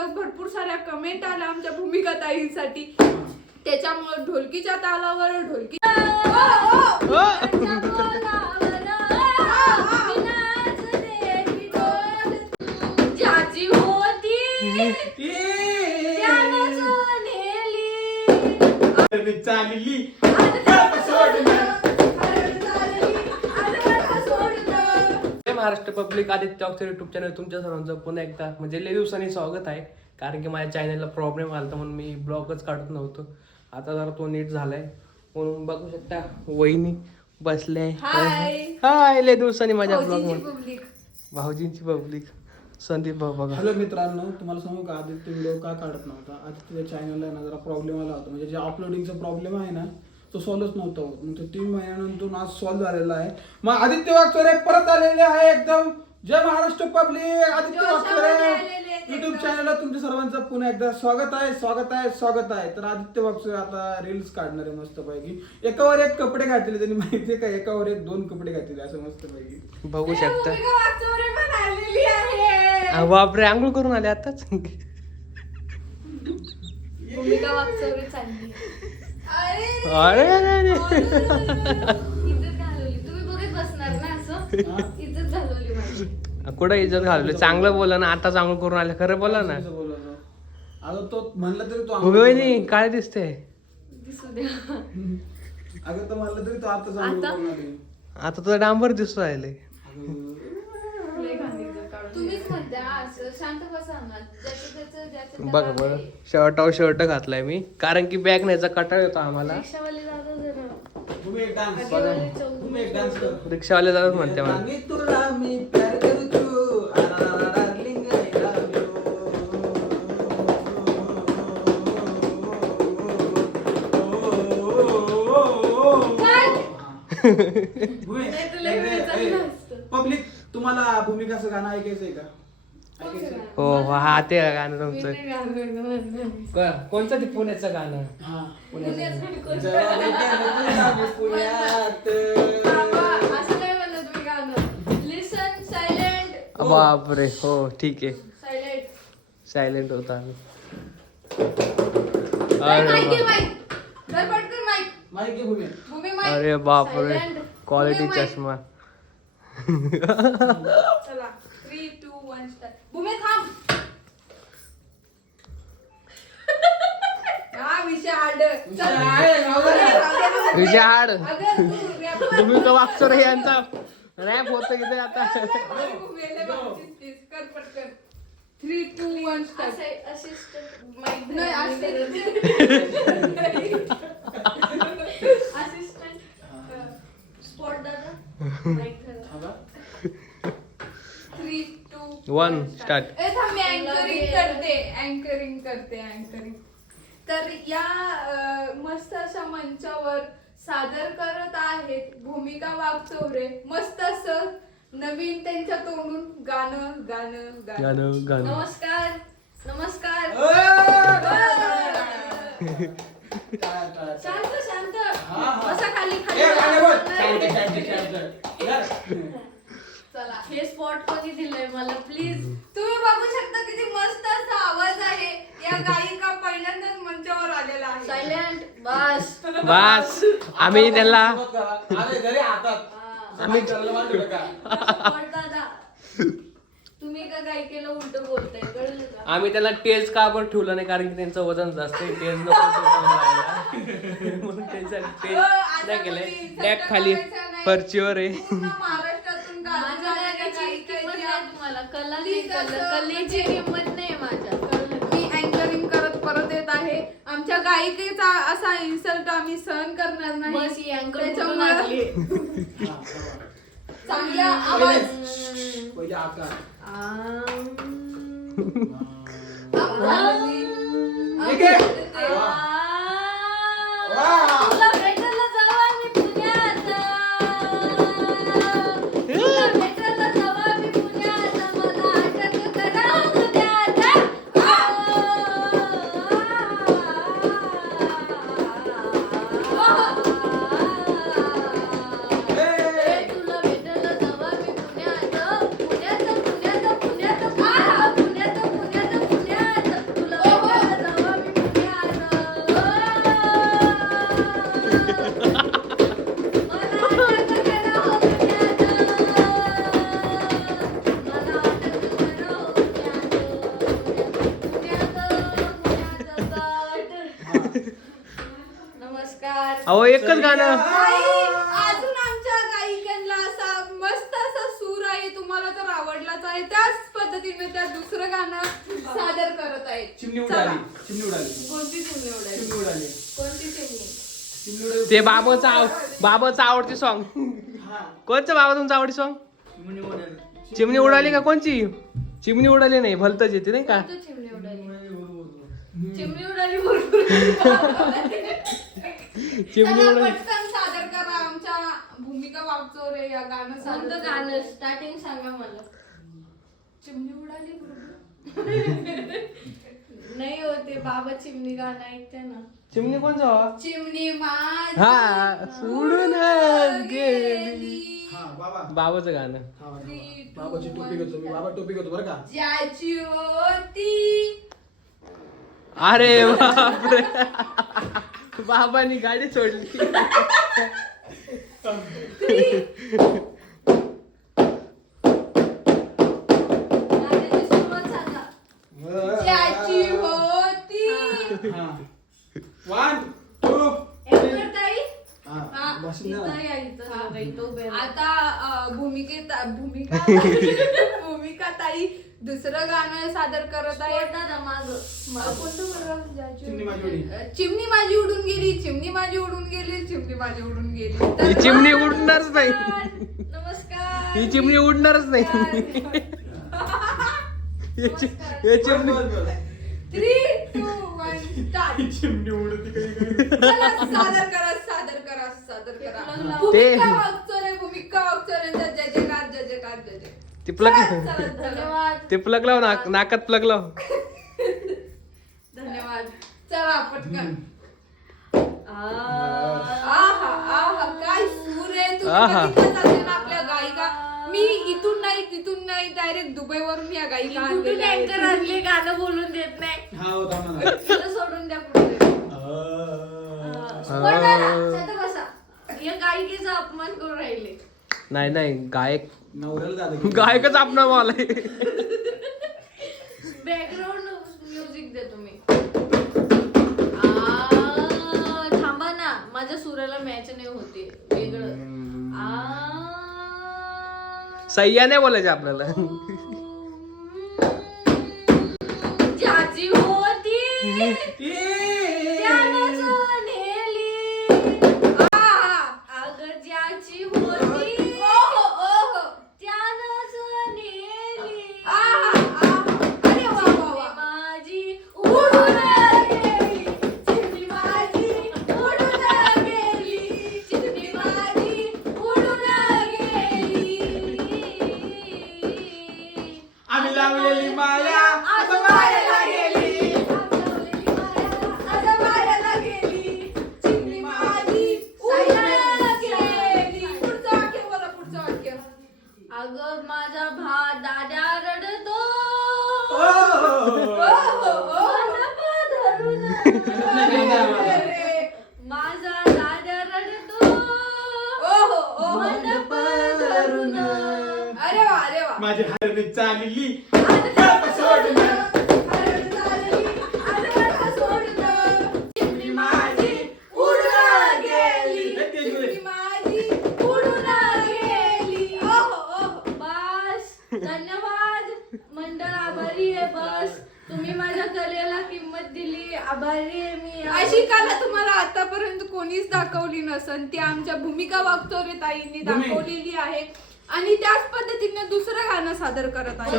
तिथं भरपूर साऱ्या कमेंट आल्या आमच्या भूमिका ताईंसाठी त्याच्यामुळे ढोलकीच्या तालावर ढोलकी ज्याची होती महाराष्ट्र पब्लिक आदित्य अक्षर युट्यूब चॅनल तुमच्या सर्वांचं पुन्हा एकदा म्हणजे लय दिवसांनी स्वागत आहे. कारण की माझ्या चॅनलला प्रॉब्लेम आला म्हणून मी ब्लॉगच काढत नव्हतो. आता जरा तो नीट झालाय. म्हणून बघू शकता वहिनी बसले हाय. हाय लय दिवसांनी माझ्या ब्लॉग भाऊजींची पब्लिक संदीप भाऊ बघा. हॅलो मित्रांनो तुम्हाला सांगू का? आदित्य व्हिडिओ का काढत नव्हता? आदित्यच्या चॅनलला आहे ना जरा प्रॉब्लेम आला होता. म्हणजे जे अपलोडिंगचा प्रॉब्लेम आहे ना तो सॉल्वच नव्हता होत. मग तो तीन महिन्यानंतर आज सॉल्व्ह झालेला आहे. मग आदित्य वागचोरे परत आलेले आहे एकदम. जय महाराष्ट्र पब्लिक आदित्य आहेत युट्यूब. चॅनलला तुमच्या सर्वांचं पुन्हा एकदा स्वागत आहे स्वागत आहे स्वागत आहे. तर आदित्य वागचोरे आता रील्स काढणार आहे मस्त पैकी एकावर एक कपडे घातले त्यांनी माहितीये का? एकावर एक दोन कपडे घातले असं मस्त पैकी बघू शकता. बापरे आंघोळ करून आले आताच. भूमिका वागचौरे चालली. अरे अरे कुठं इज्जत घालवली? चांगलं बोला ना आता चांगलं करून आले खरं बोला ना. असं बोलला अगं तो म्हणला तरी तो उभी वहिनी काय दिसते दिसू द्या. अगं तर म्हणलं तरी तो आता आता? करणार आहे. आता तुझं डांबर दिसू राहिले. तुम्हीच म्हणता असं शांत बसा ना. ज्याचं त्याचं ज्याचं बघ बरं शर्टावर शर्ट घातलाय मी. कारण की बॅग न्यायचा कटाळ येतो आम्हाला. रिक्षावाले दादा जरा. तुम्ही एक डान्स बघा. तुम्ही एक डान्स कर. रिक्षावाले जातात म्हणते मला. मी तुला मी प्यार करू छू अरा डार्लिंग आय पब्लिक तुम्हाला भूमिकाचं गाणं ऐकायचंय का? ऐकायचंय हो हो हा ते गाणं तुमचं. क- कोणतं ते पुण्याचं गाणं? हा. तुला पुण्यात. लिसन सायलेंट बापरे हो ठीक आहे. सायलेंट सायलेंट होता आम्ही. अरे माहिती धर पटकन माहिती माहिती आहे भूमी. भूमी बा- अरे बापरे. क्वालिटी चष्मा. चला. Three two one start Bhumi थांब. हा विषय हार्ड विजय हाड. तुम्ही तो वागचो रे यांचा. रॅप होत इथे आता? Three two one start assistant mike नाही असिस्टंट स्पॉट दादा? थ्री टू वन स्टार्ट मी अँकरिंग करते अँकरिंग करते अँकरिंग तर या अ, मस्त अशा मंचावर सादर करत आहेत भूमिका वागचौरे. मस्त असं नवीन त्यांच्या तोंडून गाणं गाणं गाणं. गाणं गाणं. नमस्कार नमस्कार. शांत शांत. हा, हा. बसा खाली ए, खाली गाणे बोल. शांत, शांत, शांत. हे स्पॉट कोणी दिलंय मला? प्लीज तुम्ही बघू शकता किती मस्त असा आवाज आहे. या गायिका पहिल्यांदाच मंचावर आलेला आहे. सायलेंट बस. बस. आम्ही त्याला आम्ही दादा. तुम्ही उलट बोलताय कळलं का? आम्ही त्याला टेज का बरं ठेवलं नाही? कारण की त्यांचं वजन जास्त आहे. टेज नको. म्हणून त्यांचा टेज अ, आता नाही केलंय. बॅग खाली. करायचा नाही. फरचीवर आहे. पूर्ण महाराष्ट्रातून गाण्याची गाण्याची किंमत इच्छा नाही तुम्हाला कला नाही कलेची किंमत नाही माझ्या कळलं का? मी अँकरिंग करत परत येत आहे आमच्या गायिकेचा असा इन्सल्ट आम्ही सहन करणार बस नाही ही त्याच्यामुळे. चांगला आवाज पहिले आकार. गाणं. अजून आमच्या गायिकांना असा मस्त असा सूर आहे तुम्हाला तर आवडलाच आहे. त्याच पद्धतीने त्या दुसरं गाणं सादर करत आहेत चिमणी. उडाली चिमणी उडाली. कोणती चिमणी उडाली? चिमणी उडाली. कोणती चिमणी? चिमणी उडाली. ते बाबाचं आव बाबाचं आवडते सॉन्ग हा. कोणचं बाबा तुमचं आवडते सॉन्ग चिमणी उडाली. चिमणी उडाली का कोणची? चिमणी उडाली नाही भलतच येते नाही का? चिमणी उडाली. चिमणी उडाली चिमणी चला, पटकन सादर करा आमच्या भूमिका वागचोरे या गाणं सादर कोणतं करा. गाणं? स्टार्टिंग सांगा मला. चिमणी उडाली बरोबर. नाही होते बाबा चिमणी गाणं ऐकते ना. चिमणी कोणचं बाबा चिमणी माझी हा सोडून गेली. हा बाबा. बाबाचं गाणं. हा बाबाची टोपी घेतो मी बाबा टोपी घेतो बरं का? ज्याची होती. अरे बापरे. बाबांनी गाडी सोडली गाण्याची सुरुवात सांगा ज्याची होती हा वन टू एवढं ताई हा, हा बस ना इथं या इथं सांगा इथं उभे राहा. आता अ, भूमिकेत भूमिका भूमिका ताई दुसरं गाणं सादर करत आहे. चिमणी माझी उडून. गेली चिमणी माझी उडून गेली चिमणी माझी उडून गेली. ही चिमणी उडणारच नाही. नमस्कार. ही चिमणी उडणारच नाही. ही चिमणी थ्री टू वन स्टार्ट चिमणी उडती कधी चला सादर करा सादर करा सादर करा. ते- भूमिका वागचोरे भूमिका वागचोरेंचा जय जयकार जय जयकार जय जय ते प्लग. धन्यवाद. ते प्लग लाव नाक नाकात प्लग लाव. धन्यवाद. चला पटकन. आ, आहा आहा काय सूर आहे. तुम्ही आहा. बघितलंच असेल ना आपल्या गायिका. मी इथून नाही तिथून नाही डायरेक्ट दुबई वरून या गायिका कुठून आणलेल्या आहेत. अँकर आणले गाणं बोलून देत नाही. हा होता म्हणा मला सोडून द्या बसा या गायिकेचा अपमान करून राहिले. नाही नाही गायक गायकच आपण मला. बॅकग्राऊंड म्युझिक दे तुम्ही. आ, थांबा ना. माझ्या सुराला मॅच नाही होते. वेगळं. आ, सह्या नाही बोलायचं आपल्याला. ज्याची होती. माझा दादा रडतो. ओहो, ओहो. मंडप धरून अरे वा अरे वा. माझी हरणी चालली. चिमणी माझी उडून गेली चिमणी माझी उडून गेली ओहो ओहो बस धन्यवाद मंडळ आभारी आहे बस तुम्ही माझ्या कलेला किंमत दिली आभारी आहे मी अशी कला तुम्हाला आतापर्यंत कोणीच नसन ती आमच्या भूमिका वागचोरे ताईंनी. दाखवलेली आहे. आणि त्याच पद्धतीने दुसरं गाणं सादर करत आहे.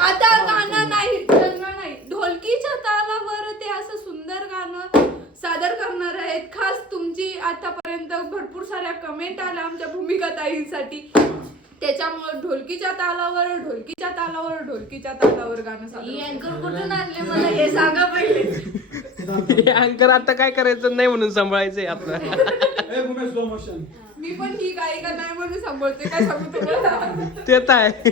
आता गाणं नाही चंद्र नाही. ढोलकीच्या तालावर ते असं सुंदर गाणं सादर करणार आहेत. खास तुमची आतापर्यंत भरपूर साऱ्या कमेंट आल्या आमच्या भूमिका ताईंसाठी. त्याच्यामुळे ढोलकीच्या तालावर ढोलकीच्या तालावर ढोलकीच्या तालावर गाणं सादर कुठून आणले मला हे सांगा पहिले. अँकर आता काय करायचं नाही म्हणून सांभाळायचंय आपलं. मी पण ही गायिका नाही म्हणून सांभाळते काय सांगू तुम्हाला? ते तर आहे.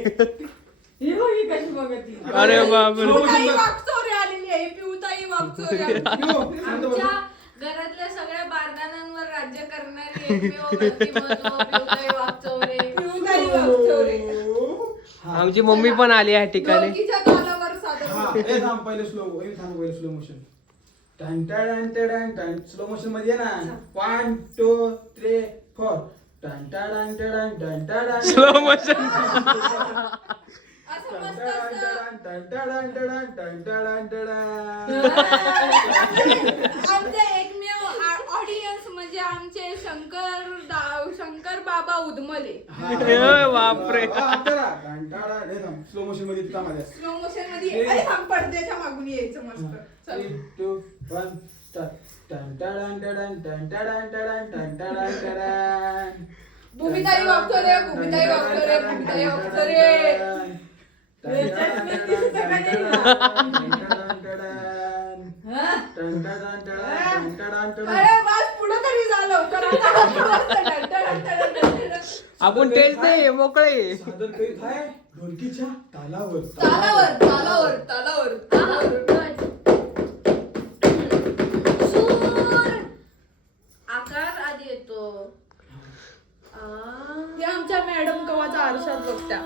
अरे आलेली आहे पिऊताई वागचोरे. आमच्या घरातल्या सगळ्या बारदानांवर राज्य करणारी वागचोरे. आमची मम्मी पण आली या ठिकाणी. पहिले स्लो पहिले स्लो मोशन टन टन टन टन स्लो मोशनमध्ये ये ना वन टू थ्री फोर टन टन टन टन टन स्लो मोशन आमचे एकमेव जे आमचे शंकर शंकर बाबा उदमले. बापरे. स्लो मोशनमध्ये तिथं स्लो मोशनमध्ये पडद्याच्या मागून यायचं मस्त. चल. Three, two, one, start. टन, टडन, टन, टन, भूमिताई वागतो भूमिताई वागतो भूमिताई वागतो टन, टन, टन, अरे वा लवकर आता. आपण टेस्ट नाही मोकळे सादर करीत आहे ढोलकीच्या तालावर तालावर तालावर तालावर तालावर. सूर आकार आधी येतो आ. हे आमच्या मॅडम कवाचा आरशात बघत्या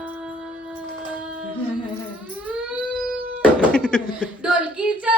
ढोलकीच्या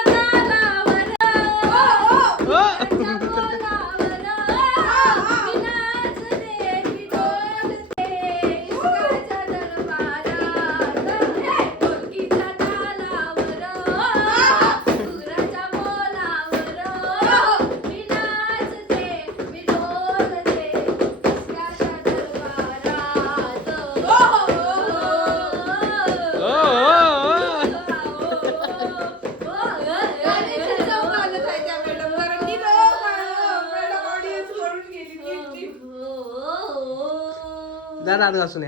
घासून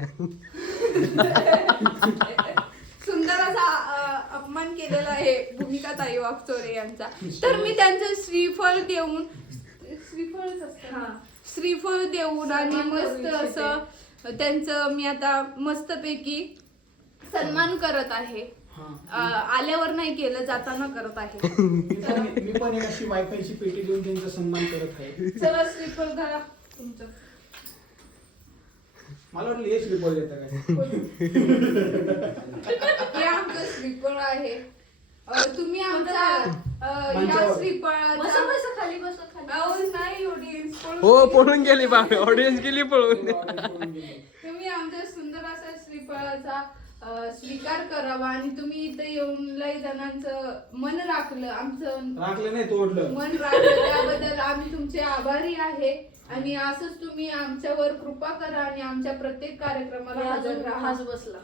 सुंदर असा अ, अपमान केलेला आहे भूमिका ताई वागचोरे यांचा. तर मी त्यांचं श्रीफळ देऊन श्रीफळच असतं ना? श्रीफळ देऊन आणि सन्मान करू मस्त इच्छिते. असं त्यांचं मी आता मस्तपैकी सन्मान करत आहे. हा. अ, आल्यावर नाही केलं जाताना करत आहे. मी पण- मी पण एक अशी वायफायची पेटी देऊन त्यांचा सन्मान करत आहे. चला श्रीफळ घाला तुमचं. मला वाटलं हे स्लीपर देतं काय. हे आमचं श्रीफळ आहे. अ, तुम्ही आमच्या अ, या मंचावर. बसा श्रीफळाचा बसा खाली बसा खाली. अहो, नाही audience, पळून हो गेली. पळून गेली बापरे ऑडियन्स गेली पळून. तुम्ही आमच्या सुंदर असा श्रीफळाचा स्वीकार करावा आणि तुम्ही इथे येऊन लय जणांचं मन राखलं आमचं राखलं नाही तोडलं. मन राखलं. त्याबद्दल आम्ही तुमचे आभारी आहे आणि असंच तुम्ही आमच्यावर कृपा करा आणि आमच्या प्रत्येक कार्यक्रमाला हजर राहा. बसला.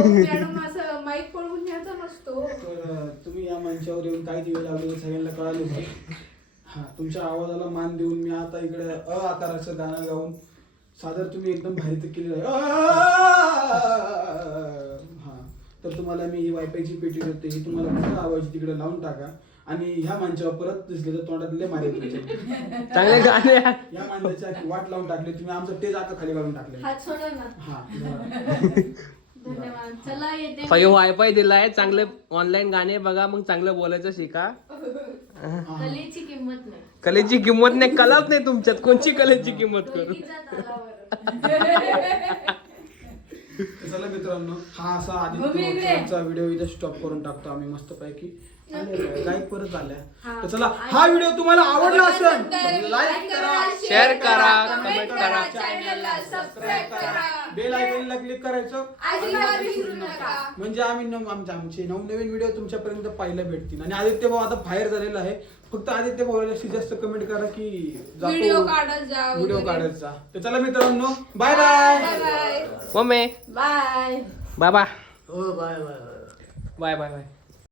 मॅडम असं माईक पळवून न्यायचा नसतो. तर तुम्ही या मंचावर येऊन काय दिवे लावले सगळ्यांना कळाले. हा तुमच्या आवाजाला मान देऊन मी आता इकडे अ आकाराचं गाणं गाऊन सादर तुम्ही एकदम भारी तर केलेलं आहे. हा. तर तुम्हाला मी ही वायफायची पेटी देते ही तुम्हाला मोठ्या आवाजी तिकडे लावून टाका. आणि ह्या मंचावर परत दिसले तर तोंडातले मारे तुमचे चांगले गाणे. या माणसाची अख्खी वाट लावून टाकली. तुम्ही आमचं तेज आता खाली घालून टाकले हात ना. हा. धन्यवाद. चला येते पहिले वायफाय दिलाय. चांगले ऑनलाईन गाणे बघा. मग चांगलं बोलायचं शिका. कलेची किंमत नाही. कलेची किंमत नाही कलाच नाही तुमच्यात. कोणची कलेची किंमत करू? चला मित्रांनो हा असा. आदित्य व्हिडिओ इथे स्टॉप करून टाकतो आम्ही मस्त पैकी लाईक परत आल्या. तर चला हा व्हिडिओ तुम्हाला आवडला असेल लाईक करा शेअर करा, कमेंट करा. चॅनलला सबस्क्राईब करा. बेल आयकॉनला क्लिक करायचं. अजिबात विसरू नका. म्हणजे आम्ही नव- आमचे आमचे नवनवीन व्हिडिओ तुमच्यापर्यंत पाहायला भेटतील. आणि आदित्य भाऊ आता बाहेर झालेला आहे. फक्त आदित्य भाऊ जास्तीत जास्त कमेंट करा की व्हिडिओ काढत जा व्हिडिओ वगैरे. काढत जा. तर चला मित्रांनो bye bye bye bye mummy. Bye बाबा. हो bye bye bye bye bye bye